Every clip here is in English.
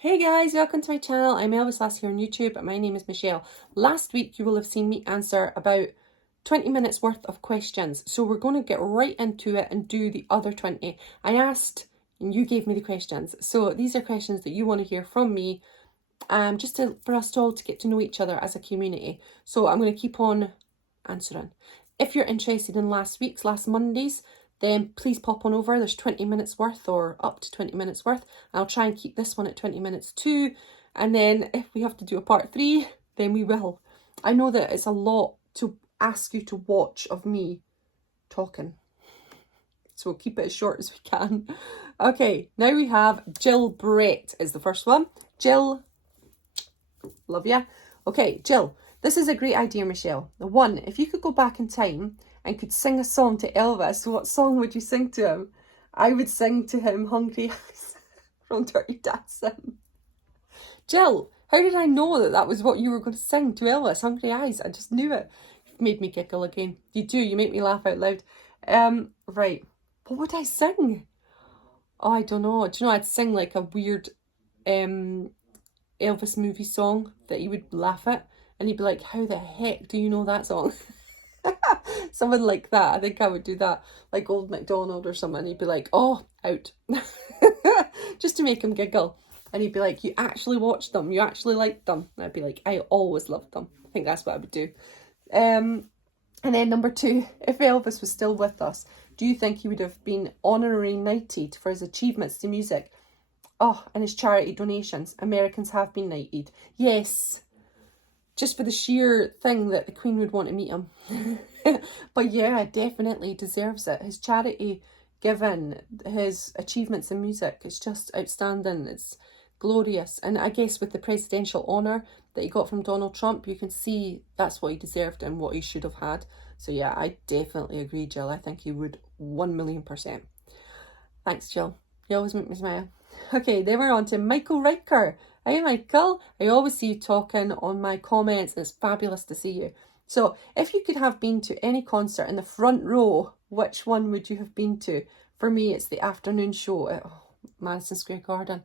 Hey guys, welcome to my channel. I'm Elvislass here on YouTube and my name is Michelle. Last week you will have seen me answer about 20 minutes worth of questions. So we're going to get right into it and do the other 20. I asked and you gave me the questions. So these are questions that you want to hear from me for us all to get to know each other as a community. So I'm going to keep on answering. If you're interested in last Monday's, then please pop on over. There's 20 minutes worth or up to 20 minutes worth. I'll try and keep this one at 20 minutes too. And then if we have to do a part 3, then we will. I know that it's a lot to ask you to watch of me talking. So we'll keep it as short as we can. Okay, now we have Jill Brett is the first one. Jill, love ya. Okay, Jill, this is a great idea, Michelle. The one, if you could go back in time and could sing a song to Elvis, what song would you sing to him? I would sing to him Hungry Eyes from Dirty Dancing. Jill, how did I know that that was what you were going to sing to Elvis, Hungry Eyes? I just knew it. You've made me giggle again. You do, you make me laugh out loud. Right, what would I sing? Oh, I don't know. Do you know, I'd sing like a weird Elvis movie song that he would laugh at. And he'd be like, how the heck do you know that song? Something like that. I think I would do that. Like Old MacDonald or something. He'd be like, oh, out. Just to make him giggle. And he'd be like, you actually watched them. You actually liked them. And I'd be like, I always loved them. I think that's what I would do. And then number 2, if Elvis was still with us, do you think he would have been honorary knighted for his achievements to music? Oh, and his charity donations. Americans have been knighted. Yes. Just for the sheer thing that the Queen would want to meet him. But yeah, definitely deserves it. His charity given, his achievements in music, it's just outstanding. It's glorious. And I guess with the presidential honour that he got from Donald Trump, you can see that's what he deserved and what he should have had. So yeah, I definitely agree, Jill. I think he would 1,000,000%. Thanks, Jill. You always make me smile. Okay, then we're on to Michael Riker. Hi, Michael. I always see you talking on my comments and it's fabulous to see you. So, if you could have been to any concert in the front row, which one would you have been to? For me, it's the afternoon show at Madison Square Garden.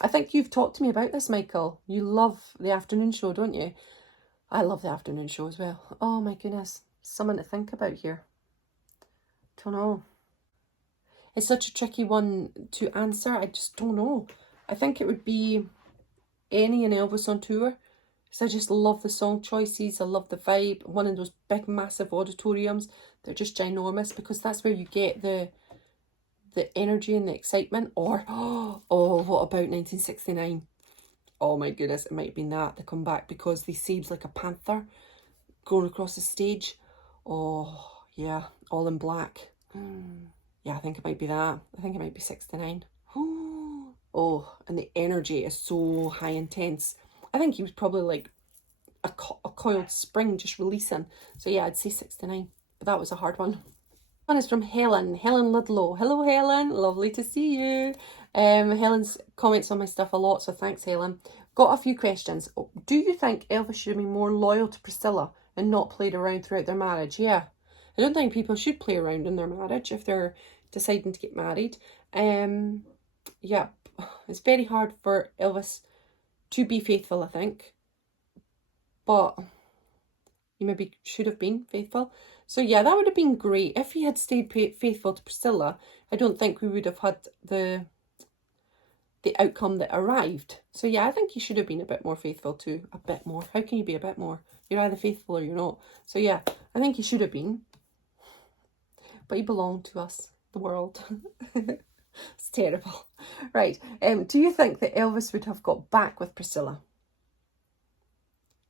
I think you've talked to me about this, Michael. You love the afternoon show, don't you? I love the afternoon show as well. Oh my goodness. Something to think about here. Don't know. It's such a tricky one to answer. I just don't know. I think it would be any and Elvis on tour. Because I just love the song choices. I love the vibe. One of those big, massive auditoriums. They're just ginormous because that's where you get the energy and the excitement. Or, oh, what about 1969? Oh my goodness, it might have been that. They come back because they seems like a panther going across the stage. Oh, yeah, all in black. Yeah, I think it might be that. I think it might be 69. Oh, and the energy is so high intense. I think he was probably like a coiled spring just releasing. So yeah, I'd say 69. But that was a hard one. One is from Helen Ludlow. Hello, Helen. Lovely to see you. Helen's comments on my stuff a lot, so thanks, Helen. Got a few questions. Do you think Elvis should have been more loyal to Priscilla and not played around throughout their marriage? Yeah. I don't think people should play around in their marriage if they're deciding to get married. Yeah, it's very hard for Elvis to be faithful, I think. But he maybe should have been faithful. So yeah, that would have been great. If he had stayed faithful to Priscilla, I don't think we would have had the outcome that arrived. So yeah, I think he should have been a bit more faithful too. A bit more. How can you be a bit more? You're either faithful or you're not. So yeah, I think he should have been. But he belonged to us, the world. It's terrible. Right. Do you think that Elvis would have got back with Priscilla?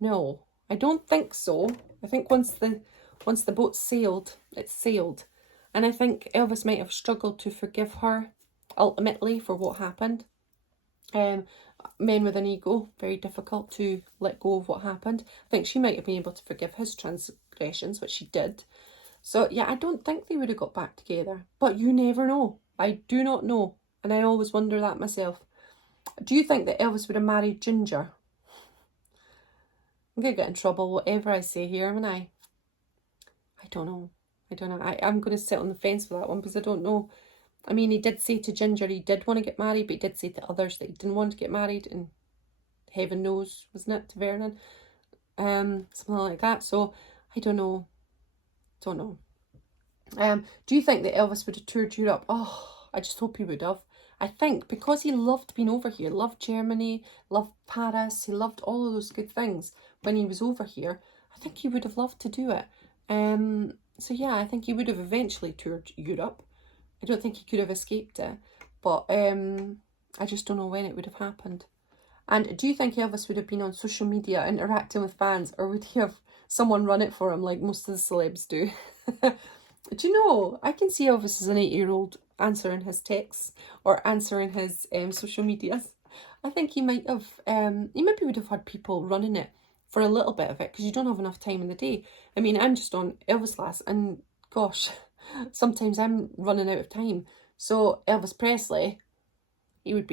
No, I don't think so. I think once the boat sailed, it sailed. And I think Elvis might have struggled to forgive her ultimately for what happened. Men with an ego, very difficult to let go of what happened. I think she might have been able to forgive his transgressions, which she did. So yeah, I don't think they would have got back together. But you never know. I do not know. And I always wonder that myself. Do you think that Elvis would have married Ginger? I'm going to get in trouble whatever I say here, am I? I don't know. I'm going to sit on the fence for that one because I don't know. I mean, he did say to Ginger he did want to get married, but he did say to others that he didn't want to get married, and heaven knows, wasn't it, to Vernon? Something like that. So, I don't know. Don't know. Do you think that Elvis would have toured Europe? Oh, I just hope he would have. I think because he loved being over here, loved Germany, loved Paris, he loved all of those good things when he was over here, I think he would have loved to do it. So yeah, I think he would have eventually toured Europe. I don't think he could have escaped it, but I just don't know when it would have happened. And do you think Elvis would have been on social media interacting with fans, or would he have someone run it for him like most of the celebs do? Do you know, I can see Elvis as an 8-year-old answering his texts or answering his social medias. I think he might have, he maybe would have had people running it for a little bit of it, because you don't have enough time in the day. I mean, I'm just on Elvislass, and gosh, sometimes I'm running out of time. So Elvis Presley, he would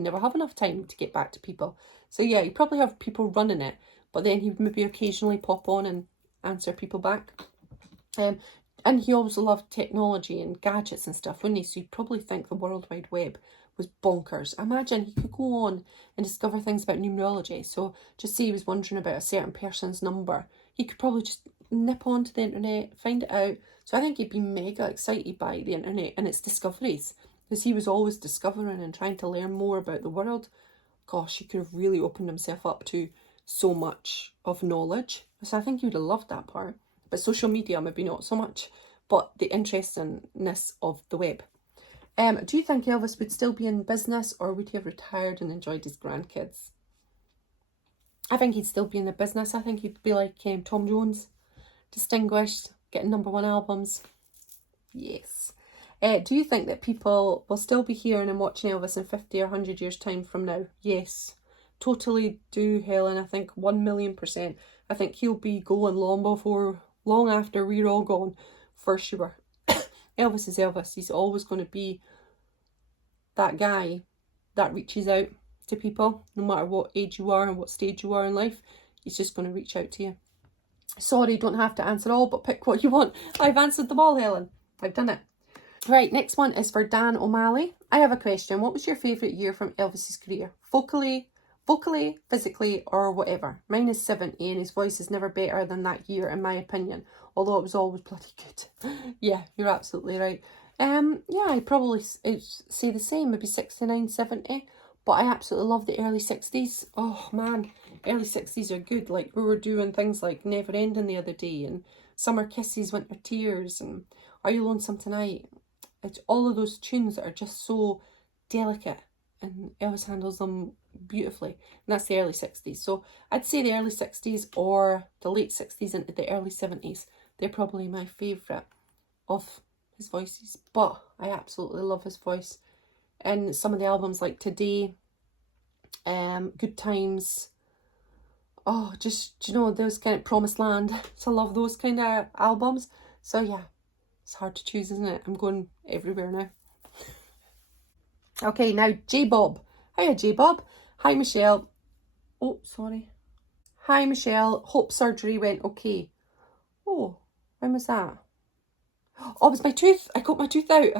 never have enough time to get back to people. So yeah, he'd probably have people running it, but then he would maybe occasionally pop on and answer people back. And he always loved technology and gadgets and stuff, wouldn't he? So you'd probably think the World Wide Web was bonkers. Imagine he could go on and discover things about numerology. So just say he was wondering about a certain person's number, he could probably just nip onto the internet, find it out. So I think he'd be mega excited by the internet and its discoveries, because he was always discovering and trying to learn more about the world. Gosh, he could have really opened himself up to so much of knowledge. So I think he would have loved that part. But social media, maybe not so much, but the interestingness of the web. Do you think Elvis would still be in business, or would he have retired and enjoyed his grandkids? I think he'd still be in the business. I think he'd be like Tom Jones, distinguished, getting #1 albums. Yes. Do you think that people will still be hearing and watching Elvis in 50 or 100 years' time from now? Yes. Totally do, Helen. I think 1,000,000%. I think he'll be going long after we're all gone, for sure. Elvis is Elvis. He's always going to be that guy that reaches out to people, no matter what age you are and what stage you are in life. He's just going to reach out to you. Sorry, don't have to answer all, but pick what you want. I've answered them all, Helen. I've done it. Right, next one is for Dan O'Malley. I have a question. What was your favourite year from Elvis's career? Vocally, physically, or whatever. Mine is 70, and his voice is never better than that year, in my opinion. Although it was always bloody good. Yeah, you're absolutely right. Yeah, I'd probably say the same, maybe 69, 70. But I absolutely love the early 60s. Oh, man. Early 60s are good. Like, we were doing things like Never Ending the other day, and Summer Kisses, Winter Tears, and Are You Lonesome Tonight? It's all of those tunes that are just so delicate, and Elvis handles them beautifully. And that's the early 60s. So I'd say the early 60s or the late 60s into the early 70s. They're probably my favourite of his voices. But I absolutely love his voice. And some of the albums like Today, Good Times, oh, just, you know, those kind of Promised Land. So I love those kind of albums. So yeah, it's hard to choose, isn't it? I'm going everywhere now. Okay, now J-Bob. Hiya, J-Bob. Hi, Michelle. Oh, sorry. Hi, Michelle. Hope surgery went okay. Oh, when was that? Oh, it was my tooth. I got my tooth out.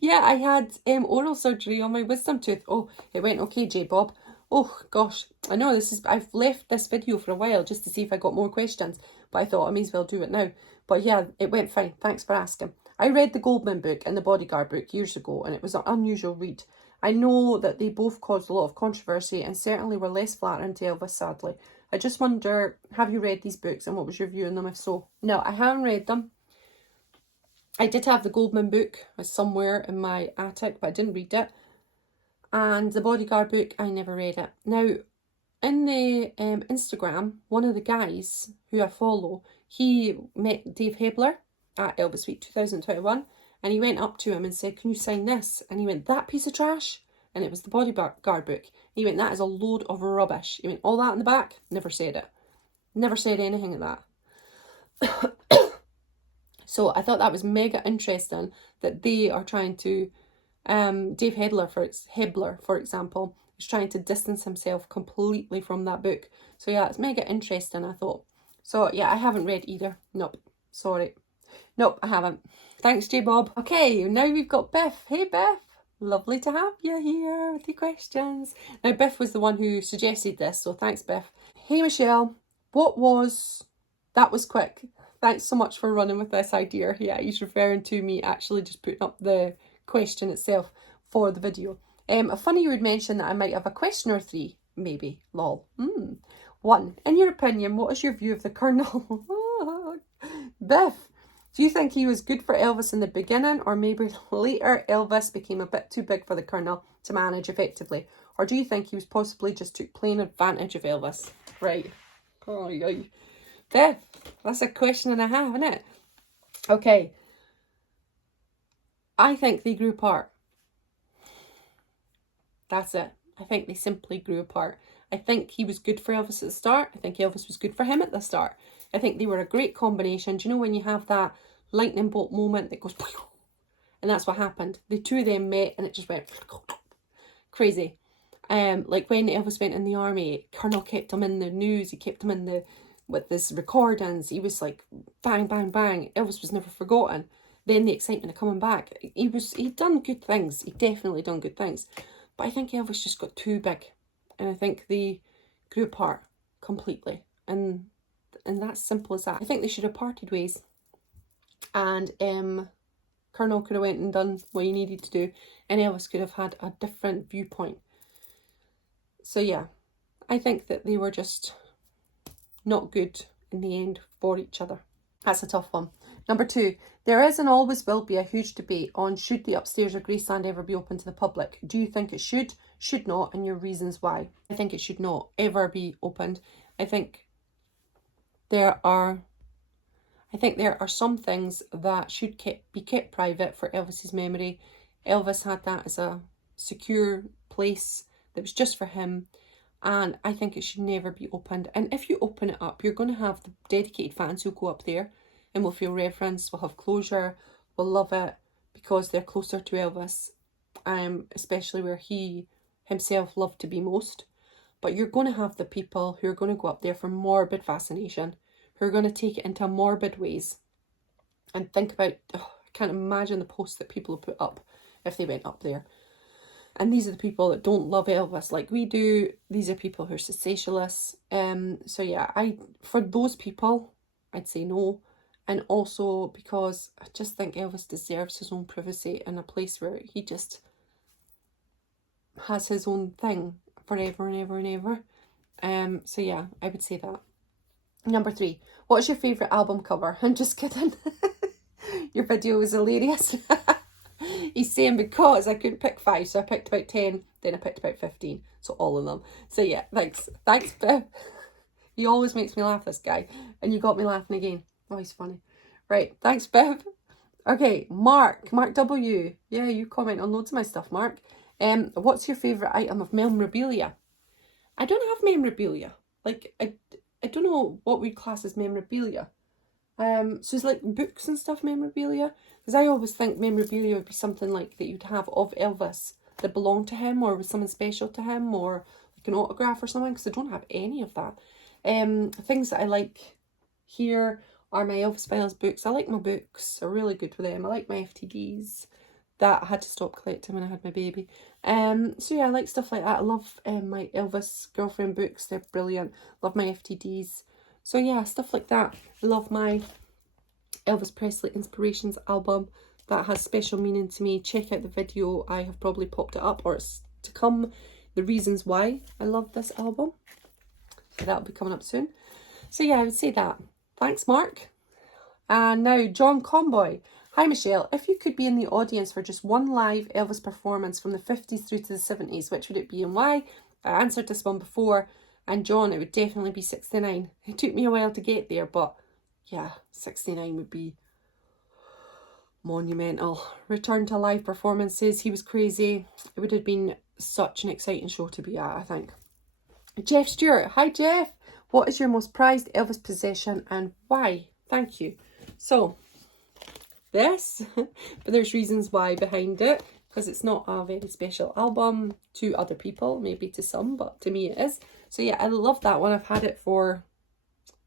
Yeah, I had oral surgery on my wisdom tooth. Oh, it went okay, J-Bob. Oh, gosh. I know I've left this video for a while just to see if I got more questions, but I thought I may as well do it now. But yeah, it went fine. Thanks for asking. I read the Goldman book and the Bodyguard book years ago, and it was an unusual read. I know that they both caused a lot of controversy and certainly were less flattering to Elvis, sadly. I just wonder, have you read these books, and what was your view on them if so? No, I haven't read them. I did have the Goldman book somewhere in my attic, but I didn't read it. And the Bodyguard book, I never read it. Now, in the Instagram, one of the guys who I follow, he met Dave Hebler at Elvis Week 2021, and he went up to him and said, "Can you sign this?" And he went, "That piece of trash?" And it was the Bodyguard book. He went, "That is a load of rubbish." He went, "All that in the back?" Never said it. Never said anything like that. So I thought that was mega interesting that they are trying to, Dave Hebler, for example, is trying to distance himself completely from that book. So yeah, it's mega interesting, I thought. So yeah, I haven't read either. Nope, sorry. Nope, I haven't. Thanks, J Bob. Okay, now we've got Biff. Hey, Biff. Lovely to have you here with your questions. Now, Biff was the one who suggested this, so thanks, Biff. Hey, Michelle, that was quick. Thanks so much for running with this idea. Yeah, he's referring to me actually just putting up the question itself for the video. Funny you would mention that I might have a question or three, maybe. Lol. 1. In your opinion, what is your view of the Colonel? Biff, do you think he was good for Elvis in the beginning, or maybe later Elvis became a bit too big for the Colonel to manage effectively? Or do you think he was possibly just took plain advantage of Elvis? Right. Oh, yeah. Biff, that's a question and a half, isn't it? Okay. I think they grew apart. That's it. I think they simply grew apart. I think he was good for Elvis at the start. I think Elvis was good for him at the start. I think they were a great combination. Do you know when you have that lightning bolt moment that goes... And that's what happened. The two of them met and it just went... Crazy. Like when Elvis went in the army, Colonel kept him in the news. He kept him in the... with this recordings. He was like, bang, bang, bang. Elvis was never forgotten. Then the excitement of coming back. He'd done good things. He'd definitely done good things. But I think Elvis just got too big. And I think they grew apart completely. And that's simple as that. I think they should have parted ways. And Colonel could have went and done what he needed to do. And Elvis could have had a different viewpoint. So yeah, I think that they were just not good in the end for each other. That's a tough one. Number 2, there is and always will be a huge debate on should the upstairs or Graceland ever be open to the public. Do you think it should not, and your reasons why? I think it should not ever be opened. I think there are some things that should be kept private for Elvis's memory. Elvis had that as a secure place that was just for him. And I think it should never be opened. And if you open it up, you're going to have the dedicated fans who go up there and will feel referenced, will have closure, will love it because they're closer to Elvis, especially where he himself loved to be most. But you're going to have the people who are going to go up there for morbid fascination, who are going to take it into morbid ways and think about, I can't imagine the posts that people put up if they went up there. And these are the people that don't love Elvis like we do. These are people who are sensationalists. So yeah, for those people, I'd say no. And also because I just think Elvis deserves his own privacy in a place where he just has his own thing forever and ever and ever. So yeah, I would say that. Number 3, what's your favourite album cover? I'm just kidding. Your video was hilarious. He's saying because I couldn't pick 5, so I picked about 10, then I picked about 15. So all of them. So yeah, thanks. Thanks, Biff. He always makes me laugh, this guy. And you got me laughing again. Oh, he's funny. Right, thanks, Biff. Okay, Mark W. Yeah, you comment on loads of my stuff, Mark. What's your favourite item of memorabilia? I don't have memorabilia. Like, I don't know what we'd class as memorabilia. So it's like books and stuff memorabilia. Because I always think memorabilia would be something like that you'd have of Elvis that belonged to him or was something special to him or like an autograph or something, because I don't have any of that. Things that I like here are my Elvis Files books. I like my books. They're really good for them. I like my FTDs that I had to stop collecting when I had my baby. So yeah, I like stuff like that. I love my Elvis girlfriend books. They're brilliant. Love my FTDs. So yeah, stuff like that. I love my Elvis Presley Inspirations album. That has special meaning to me. Check out the video. I have probably popped it up, or it's to come, the reasons why I love this album. So that'll be coming up soon. So yeah, I would say that. Thanks, Mark. And now, John Comboy. Hi, Michelle. If you could be in the audience for just one live Elvis performance from the 50s through to the 70s, which would it be and why? I answered this one before. And John, it would definitely be 69. It took me a while to get there, but yeah, 69 would be monumental. Return to live performances. He was crazy. It would have been such an exciting show to be at, I think. Jeff Stewart. Hi, Jeff. What is your most prized Elvis possession and why? Thank you. So, this, but there's reasons why behind it, because it's not a very special album to other people, maybe to some, but to me it is. So yeah, I love that one. I've had it for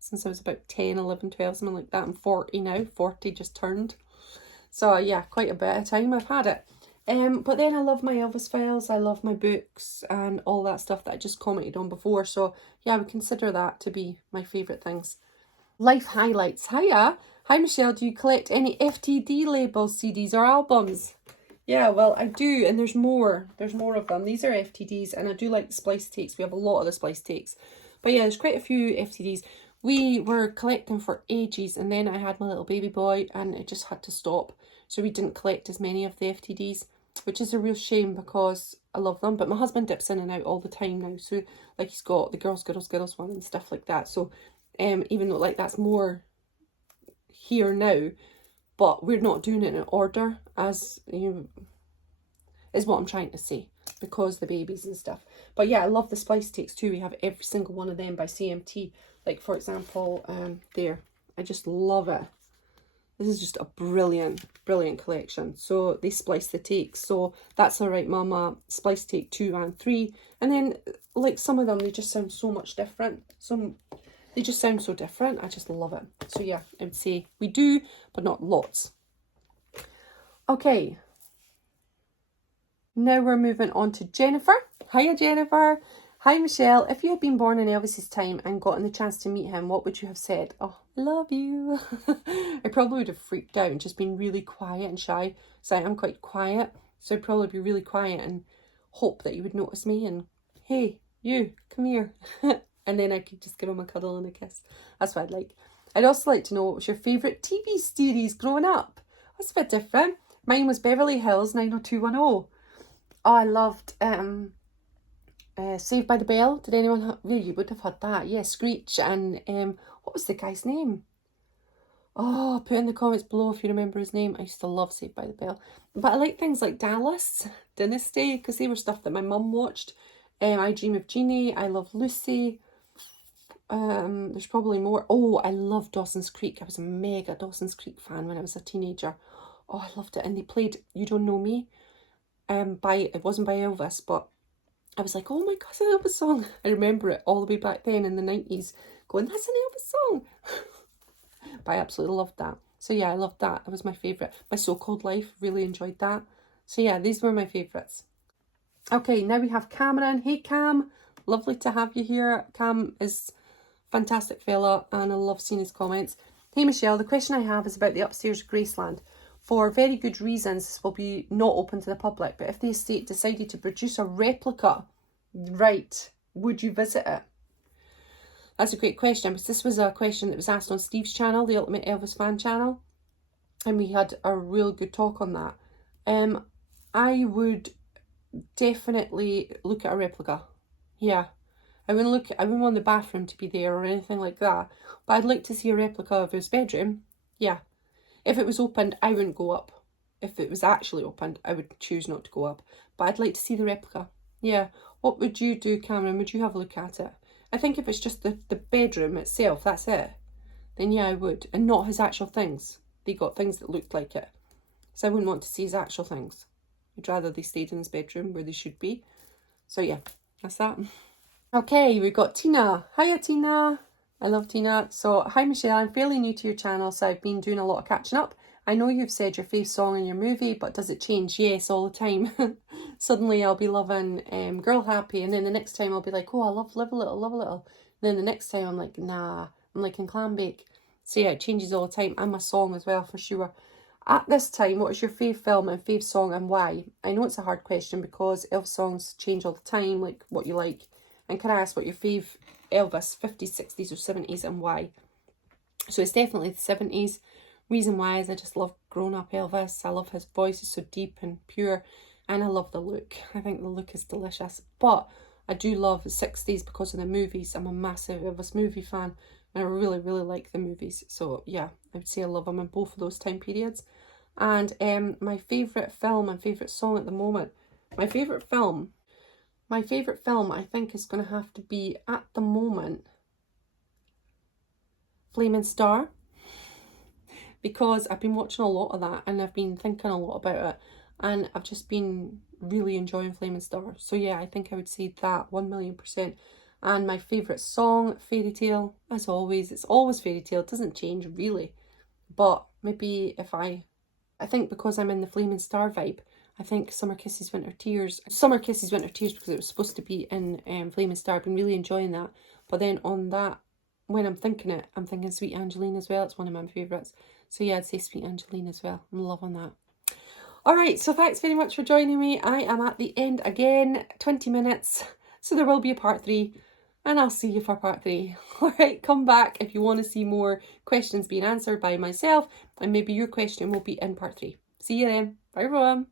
since I was about 10, 11, 12, something like that. I'm 40 now, 40 just turned. So yeah, quite a bit of time I've had it. But then I love my Elvis files, I love my books and all that stuff that I just commented on before. So yeah, I would consider that to be my favourite things. Life highlights. Hiya. Hi Michelle, do you collect any FTD labels, CDs or albums? Yeah, well I do, and there's more. There's more of them. These are FTDs, and I do like the splice takes. We have a lot of the splice takes. But yeah, there's quite a few FTDs. We were collecting for ages, and then I had my little baby boy, and it just had to stop. So we didn't collect as many of the FTDs, which is a real shame because I love them. But my husband dips in and out all the time now. So like he's got the Girls, Girls, Girls one and stuff like that. So even though like that's more here now, but we're not doing it in order, as you know, is what I'm trying to say, because the babies and stuff. But yeah, I love the splice takes too. We have every single one of them by CMT. Like for example, there, I just love it. This is just a brilliant, brilliant collection. So they splice the takes. So That's Alright Mama, splice take 2 and 3. And then like some of them, they just sound so much different. They just sound so different. I just love it. So yeah, I would say we do, but not lots. Okay. Now we're moving on to Jennifer. Hiya, Jennifer. Hi, Michelle. If you had been born in Elvis's time and gotten the chance to meet him, what would you have said? Oh, I love you. I probably would have freaked out and just been really quiet and shy. So I am quite quiet. So I'd probably be really quiet and hope that you would notice me and, hey, you, come here. And then I could just give him a cuddle and a kiss. That's what I'd like. I'd also like to know what was your favourite TV series growing up. That's a bit different. Mine was Beverly Hills 90210. Oh, I loved Saved by the Bell. Did anyone have... Yeah, you would have had that. Yeah, Screech and... what was the guy's name? Oh, put in the comments below if you remember his name. I used to love Saved by the Bell. But I like things like Dallas, Dynasty, because they were stuff that my mum watched. I Dream of Jeannie. I Love Lucy. There's probably more. Oh, I love Dawson's Creek. I was a mega Dawson's Creek fan when I was a teenager. Oh, I loved it. And they played You Don't Know Me. It wasn't by Elvis, but I was like, oh my god, it's an Elvis song. I remember it all the way back then in the 90s, going, that's an Elvis song. But I absolutely loved that. So yeah, I loved that. It was my favourite. My So-Called Life, really enjoyed that. So yeah, these were my favourites. Okay, now we have Cameron. Hey Cam, lovely to have you here. Cam is a fantastic fella and I love seeing his comments. Hey Michelle, the question I have is about the upstairs Graceland. For very good reasons, this will be not open to the public, but if the estate decided to produce a replica, right, would you visit it? That's a great question, because this was a question that was asked on Steve's channel, the Ultimate Elvis Fan channel, and we had a real good talk on that. I would definitely look at a replica. Yeah, I wouldn't want the bathroom to be there or anything like that, but I'd like to see a replica of his bedroom. Yeah. If it was opened, I wouldn't go up. If it was actually opened, I would choose not to go up. But I'd like to see the replica. Yeah. What would you do, Cameron? Would you have a look at it? I think if it's just the bedroom itself, that's it, then yeah, I would. And not his actual things. They got things that looked like it. So I wouldn't want to see his actual things. I'd rather they stayed in his bedroom where they should be. So yeah, that's that. Okay, we've got Tina. Hiya, Tina. I love Tina. So, hi Michelle, I'm fairly new to your channel, so I've been doing a lot of catching up. I know you've said your fave song in your movie, but does it change? Yes, all the time. Suddenly I'll be loving Girl Happy, and then the next time I'll be like, oh, I love Live a Little, Love a Little. And then the next time I'm like, nah, I'm liking Clambake. So yeah, it changes all the time, and my song as well, for sure. At this time, what is your fave film and fave song and why? I know it's a hard question because Elvis songs change all the time, like what you like. And can I ask what your fave Elvis, 50s, 60s or 70s, and why? So it's definitely the 70s. Reason why is I just love grown-up Elvis. I love his voice, is so deep and pure, and I love the look. I think the look is delicious. But I do love the 60s because of the movies. I'm a massive Elvis movie fan, and I really, really like the movies. So yeah, I would say I love them in both of those time periods. And my favourite film and favourite song at the moment. My favourite film, I think, is going to have to be, at the moment, Flaming Star. Because I've been watching a lot of that and I've been thinking a lot about it. And I've just been really enjoying Flaming Star. So yeah, I think I would say that 1,000,000%. And my favourite song, Fairytale, as always. It's always Fairytale, it doesn't change really. But maybe if I think because I'm in the Flaming Star vibe, I think Summer Kisses, Winter Tears because it was supposed to be in Flaming Star. I've been really enjoying that. But then on that, when I'm thinking Sweet Angeline as well. It's one of my favourites. So yeah, I'd say Sweet Angeline as well. I'm loving that. Alright, so thanks very much for joining me. I am at the end again, 20 minutes. So there will be a part 3. And I'll see you for part 3. Alright, come back if you want to see more questions being answered by myself. And maybe your question will be in part 3. See you then. Bye everyone.